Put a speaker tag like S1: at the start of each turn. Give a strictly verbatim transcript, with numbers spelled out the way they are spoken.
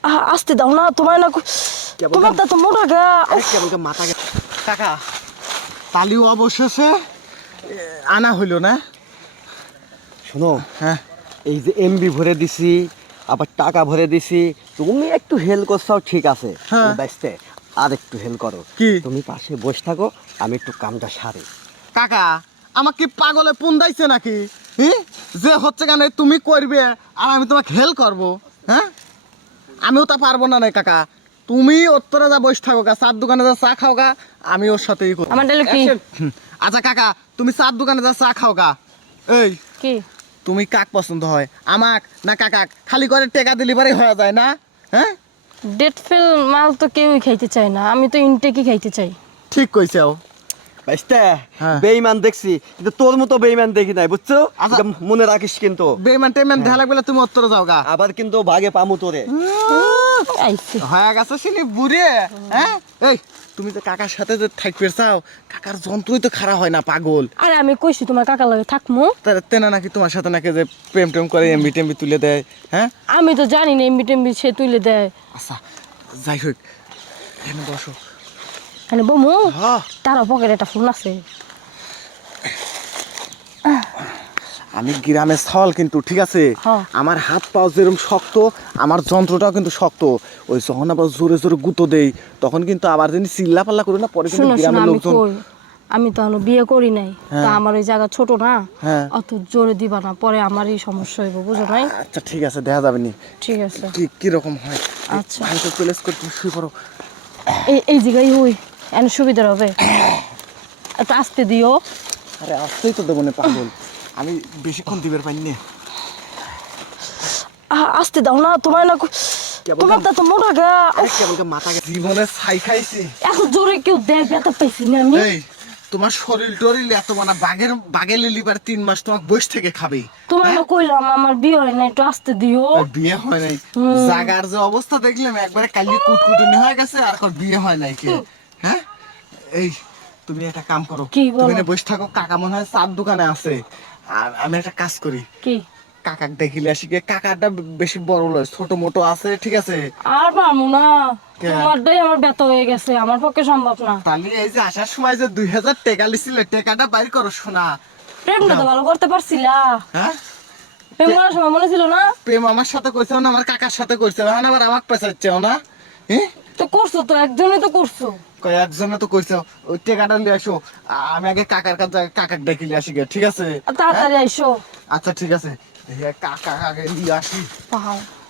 S1: আসতে দাও না তোমার না তোমার তো মোটা গা
S2: কেবল মাথা কাকা তালিও অবশেষে আনা হইল না। শোনো, হ্যাঁ, এই যে এমবি ভরে দিছি আবার টাকা ভরে দিছি, তুমি একটু হেল্প করছাও ঠিক আছে, বাইসতে আর একটু হেল্প করো। কি তুমি পাশে বসে থাকো, আমি একটু কামটা সারি। কাকা আমাকে পাগলে পুন্দাইছে নাকি? যে হচ্ছে কেন তুমি করবে আর আমি তোমাকে হেল্প করবো? হ্যাঁ, আমিও তা পারবো না নাই কাকা। তুমি উত্তরে যা বসে থাকো গা, চার দোকানে যা চা খাও গা, আমি ওর সাথেই করি। আচ্ছা কাকা, তুমি চার দোকানে যা চা খাও গা। এই কি তুমি কাক পছন্দ হয়, আমাক না কাকাক? খালি করে টেকা দিলি পারে হয়ে যায় না? হ্যাঁ,
S1: ডেট ফেল মাল তো কেউই খাইতে চায় না, আমি তো ইনটেকই খাইতে চাই।
S2: ঠিক কইছাও বাইস্তা, বেঈমান দেখছি কিন্তু তোর মতো বেঈমান দেখি নাই, বুঝছো? মনে রাখিস কিন্তু বেঈমান টেইমান দেখা লাগবে তুমি উত্তরে যাও গা, আবার কিন্তু ভাগে পামু তোরে। হয়ে গেছে শুনি বুড়ে। হ্যাঁ, এই তুমি যে কাকার সাথে যে থাকবে চাও, কাকার যন্ত্রই তো খারাপ হয় না পাগল।
S1: আরে আমি কইছি তোমার কাকার লগে থাকমু,
S2: তেনা নাকি তোমার সাথে নাকি যে প্রেম টেম করে এমবি টেমবি তুলে দেয়। হ্যাঁ,
S1: আমি তো জানি না এমবি টেমবি সে তুলে দেয়।
S2: আচ্ছা যাই হোক, এখানে বসো।
S1: এখানে বমু? তারা পকেটে একটা ফোন আছে।
S2: আমি গ্রামের ছাওয়াল কিন্তু, ঠিক আছে? আমার হাত পাও যেরকম শক্ত, আমার যন্ত্রটাও কিন্তু শক্ত। ওই যখন আবার জোরে জোরে গুঁতো দেই, তখন কিন্তু আবার যদি চিল্লা পাল্লা করি না, পরে কিন্তু গ্রামের লোকজন।
S1: আমি তো এখনো বিয়ে করি নাই, তা আমার ওই জায়গা ছোট না, অত জোরে দিবা না, পরে আমারই সমস্যা হইব, বুঝো নাই?
S2: আচ্ছা ঠিক আছে, দেখা যাবে নি।
S1: ঠিক আছে,
S2: কি কি রকম হয়? আচ্ছা আমি তো প্লেস করতে শুরু করো।
S1: এই এই জায়গায় হই, এন সুবিধা হবে, একটু আস্তে দিও।
S2: আরে আস্তেই তো দেবো না পাগল, আমি বেশিক্ষণ দিবের পাইনি না।
S1: আস্তে দাও না, তোমার না তোমার তো মোটা গা,
S2: কেবল মাথা জীবনে ছাই খাইছি।
S1: এত জোরে কেউ দেখ, ব্যথা পাইছি না আমি।
S2: তোমার শরীর টরিল এত মানে বাঘের বাঘে লিলিবার তিন মাস তোমাকে বসে থেকে খাবে।
S1: তোমার কইলাম আমার বিয়ে হয় না, একটু আস্তে দিও।
S2: বিয়ে হয় নাই, জাগার যে অবস্থা দেখলাম একবারে কালি কুটকুটুনি হয়ে গেছে, আর বিয়ে হয় নাই কে? হ্যাঁ, এই তুমি একটা কাম করো, তুমি বসে থাকো, কাকা মনে হয় চার দোকানে আছে, আর আমি একটা কাজ করি। কি? কাকাক দেখিলে আসি, কাকাটা বেশি বড় লয়, ছোট মোটো আছে, ঠিক আছে? আর
S1: পারবো না, তোমারটাই আমার ব্যথা হয়ে গেছে, আমার পক্ষে সম্ভব না।
S2: তাহলে এই যে আসার সময় যে দুই হাজার টাকা লিছিলে, টাকাটা বাইর করো শোনা।
S1: প্রেমটা তো ভালো করতে পারছিলা। হ্যাঁ, প্রেম করার সময় মনে ছিল না?
S2: প্রেম আমার সাথে করছো না, আমার কাকার সাথে করছো, এখন আবার আমাকে পেছাচ্ছেও না। হ্যাঁ,
S1: তো করছো তো, একজনই তো করছো।
S2: একজনে তো কইছো, ওই টাকাটা নিয়ে আসো, আমি আগে কাকার কাছে কাকাক দেখিলে আসি গে, ঠিক আছে?
S1: তাড়াতাড়ি আইসো।
S2: আচ্ছা ঠিক আছে, কাকা আগে নিয়ে আসি।